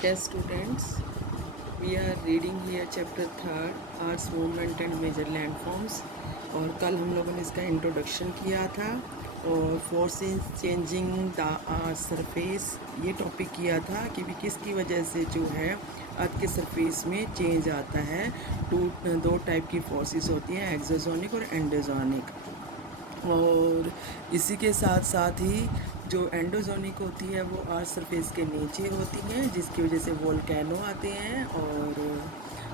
Yes, students, we are reading here chapter third, Earth's movement and major landforms. और कल हम लोगों ने इसका इंट्रोडक्शन किया था और forces changing the earth surface ये टॉपिक किया था कि भी किसकी वजह से जो है अर्थ के सरफेस में चेंज आता है। दो टाइप की फोर्सेस होती हैं, एक्सोजोनिक और एंडोजोनिक। और इसी के साथ साथ ही जो एंडोजोनिक होती है वो अर्थ सरफेस के नीचे होती हैं, जिसकी वजह से वोल्केनो आते हैं और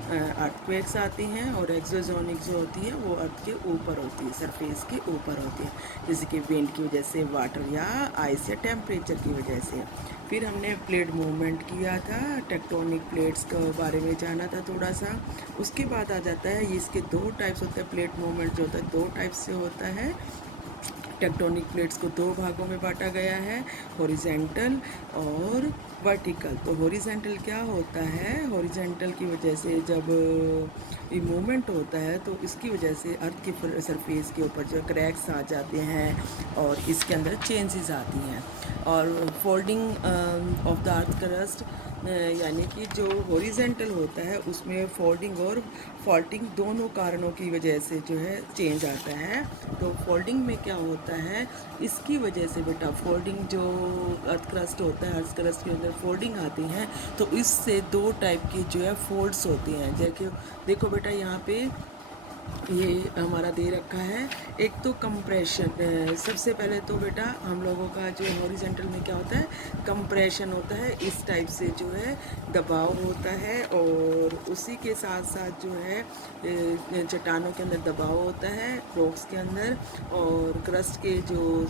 अर्थक्वेक्स आती हैं। और एक्सोजोनिक जो होती है वो अर्थ के ऊपर होती है, सरफेस के ऊपर होती है, जैसे कि विंड की वजह से, वाटर या आइस या टेम्परेचर की वजह से। फिर हमने प्लेट मूवमेंट किया था, टेक्टोनिक प्लेट्स के बारे में जाना था थोड़ा सा। उसके बाद आ जाता है, ये इसके दो टाइप्स होते हैं। प्लेट मूवमेंट जो होता है दो टाइप्स से होता है। टेक्टोनिक प्लेट्स को दो भागों में बांटा गया है, हॉरिजेंटल और वर्टिकल। तो हॉरिजेंटल क्या होता है, हॉरिजेंटल की वजह से जब ये मूवमेंट होता है तो इसकी वजह से अर्थ की सरफेस के ऊपर जो क्रैक्स आ जाते हैं और इसके अंदर चेंजेस आती हैं। और folding of the earth crust, यानी कि जो हॉरिजेंटल होता है उसमें फोल्डिंग और फॉल्टिंग दोनों कारणों की वजह से जो है चेंज आता है। तो फोल्डिंग में क्या होता है, इसकी वजह से बेटा फोल्डिंग जो अर्थ क्रस्ट होता है, अर्थ क्रस्ट के अंदर फोल्डिंग आती है तो इससे दो टाइप की जो है फोल्ड्स होती हैं। देखो बेटा यहाँ पे ये हमारा दे रखा है। एक तो कंप्रेशन, सबसे पहले तो बेटा हम लोगों का जो हॉरिजेंटल में क्या होता है, कंप्रेशन होता है, इस टाइप से जो है दबाव होता है। और उसी के साथ साथ जो है चट्टानों के अंदर दबाव होता है, रॉक्स के अंदर, और क्रस्ट के जो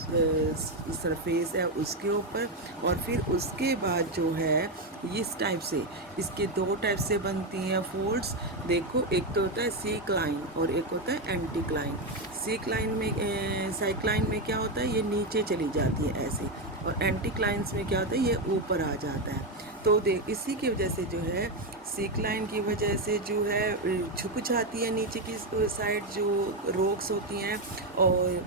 सरफेस है उसके ऊपर। और फिर उसके बाद जो है इस टाइप से, इसके दो टाइप से बनती हैं फोल्ड्स। देखो, एक तो होता है सीक्लाइन और एक होता है एंटीक्लाइन। सीक्लाइन में साइक्लाइन में क्या होता है, ये नीचे चली जाती है ऐसे, और एंटीक्लाइंस में क्या होता है, ये ऊपर आ जाता है। तो देख, इसी की वजह से जो है सीक्लाइन की वजह से जो है झुक जाती है नीचे की साइड जो रॉक्स होती हैं। और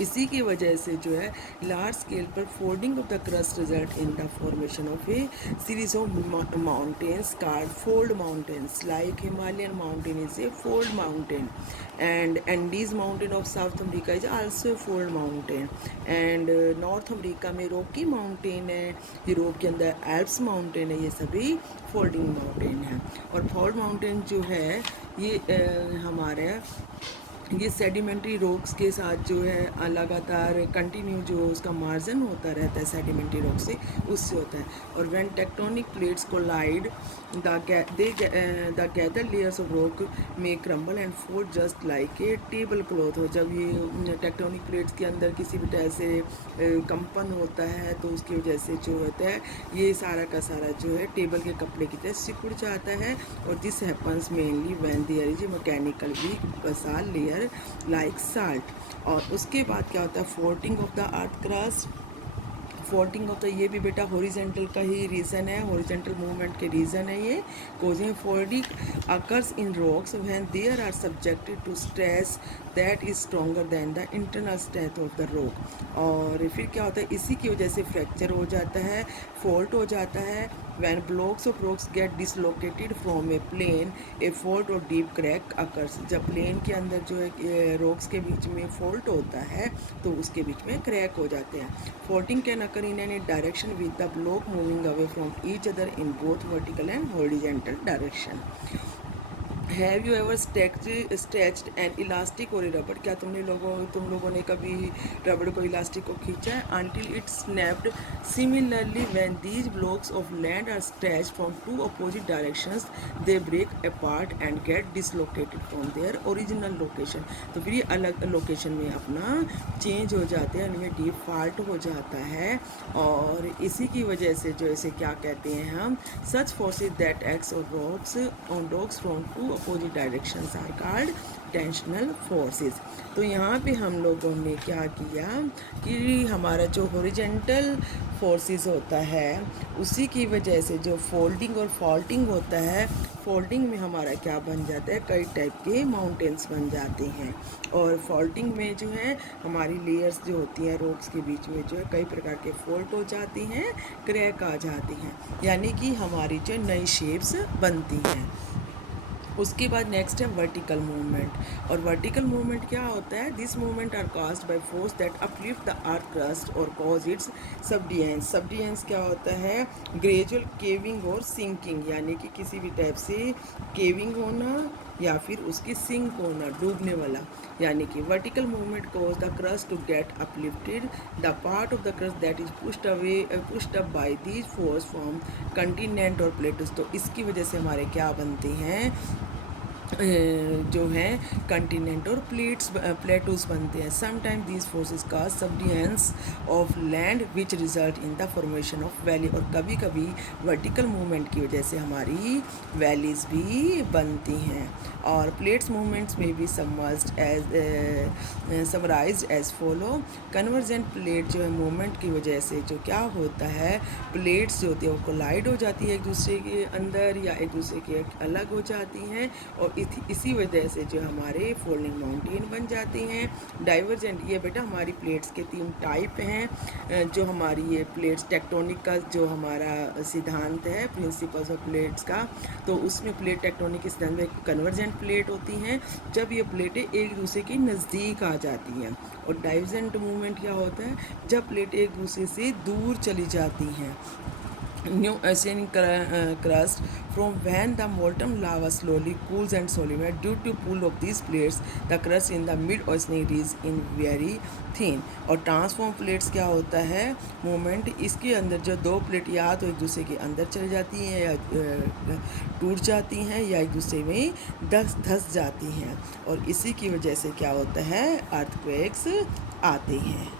इसी की वजह से जो है लार्ज स्केल पर folding of the crust result in the formation of A series of mountains card fold mountains, like Himalayan mountain is a fold mountain, and Andes mountain of south America is also fold mountain, and north America में Rocky mountain है, Europe के अंदर Alps mountain है, ये सभी folding mountain है। और fold mountain जो है ये हमारे ये सेडिमेंट्री रॉक्स के साथ जो है लगातार कंटिन्यू जो उसका मार्जिन होता रहता है सेडिमेंट्री रॉक से, उससे होता है। और when tectonic plates collide together layers of rock may crumble and fold just like a tablecloth. हो जब ये टेक्टोनिक प्लेट्स के अंदर किसी भी तरह से कंपन होता है तो उसकी वजह से जो होता है ये सारा का सारा जो है टेबल के कपड़े की तरह सिकुड़ जाता है। और this happens mainly when there is a mechanical weak basal layer like salt. और उसके बाद क्या होता है, folding of the earth crust. Folding होता है, ये भी बेटा हॉरिजेंटल का ही रीज़न है, हॉरिजेंटल मूवमेंट के रीज़न है ये। Causing folding occurs in rocks when there are subjected to stress that is stronger than the internal strength of the rock. और फिर क्या होता है, इसी की वजह से फ्रैक्चर हो जाता है, फॉल्ट हो जाता है। When blocks of rocks get dislocated from a plane, a fault और डीप क्रैक अकर्स। जब प्लेन के अंदर जो है रॉक्स के बीच में फॉल्ट होता है तो उसके बीच में क्रैक हो जाते हैं। Faulting can occur in any direction with the block moving away from each other in both vertical and horizontal direction. Have you ever stretched N elastic और रबड़, क्या तुम लोगों ने कभी रबड़ को इलास्टिक को खींचा है, until it snapped. Similarly when these blocks of land are stretched from two opposite directions they break apart and get dislocated from their original location. तो फिर ये अलग लोकेशन में अपना चेंज हो जाते हैं, इनमें डीप फॉल्ट हो जाता है। और इसी की वजह से जो इसे क्या कहते हैं हम, such forces that acts on rocks from two opposite directions are called tensional forces. तो यहाँ पे हम लोगों ने क्या किया कि हमारा जो हॉरिजॉन्टल फोर्सेस होता है उसी की वजह से जो फोल्डिंग और फॉल्टिंग होता है, फोल्डिंग में हमारा क्या बन जाता है, कई टाइप के माउंटेन्स बन जाते हैं। और फॉल्टिंग में जो है हमारी लेयर्स जो होती हैं रॉक्स के बीच में जो है कई प्रकार के फॉल्ट हो जाती हैं, क्रैक आ जाती हैं, यानी कि हमारी जो नई शेप्स बनती हैं। उसके बाद नेक्स्ट है वर्टिकल मूवमेंट। और वर्टिकल मूवमेंट क्या होता है, this movement are caused by force that uplift the earth crust और कॉज इट्स सबडियंस। सबडियंस क्या होता है, ग्रेजुअल केविंग और सिंकिंग, यानी कि किसी भी टाइप से केविंग होना या फिर उसकी सिंक होना, डूबने वाला। यानी कि vertical movement cause the crust to get uplifted, the part of the crust that is pushed up by these force from continent और प्लेटोस। तो इसकी वजह से हमारे क्या बनते हैं, जो हैं कंटिनेंट और प्लेटूज बनते हैं। समटाइम दीज फोर्सेस का subsidence of land which result in the formation of valley. और कभी कभी वर्टिकल मूवमेंट की वजह से हमारी वैलीज भी बनती हैं। और प्लेट्स मूवमेंट्स में भी summarized as follow. Convergent plate जो है मूवमेंट की वजह से जो क्या होता है, प्लेट्स जो होती है वो कोलाइड हो जाती है एक दूसरे के अंदर या एक दूसरे के अलग हो जाती हैं, और इसी वजह से जो हमारे फोल्डिंग माउंटेन बन जाती हैं। डाइवर्जेंट, ये बेटा हमारी प्लेट्स के 3 टाइप हैं। जो हमारी ये प्लेट्स टेक्टोनिक का जो हमारा सिद्धांत है, प्रिंसिपल्स ऑफ प्लेट्स का, तो उसमें प्लेट टेक्टोनिक के सिद्धांत में कन्वर्जेंट प्लेट होती हैं जब ये प्लेटें एक दूसरे के नज़दीक आ जाती हैं। और डाइवर्जेंट मूवमेंट क्या होता है, जब प्लेटें एक दूसरे से दूर चली जाती हैं। New oceanic crust from when the molten lava slowly cools and solidifies due to pull of these plates, the crust in the mid-oceanic is in very thin। और ट्रांसफॉर्म प्लेट्स क्या होता है मोमेंट, इसके अंदर जो 2 प्लेट या तो एक दूसरे के अंदर चली जाती हैं या टूट जाती हैं या एक दूसरे में धस जाती हैं, और इसी की वजह से क्या होता है, अर्थक्वेक्स आते हैं।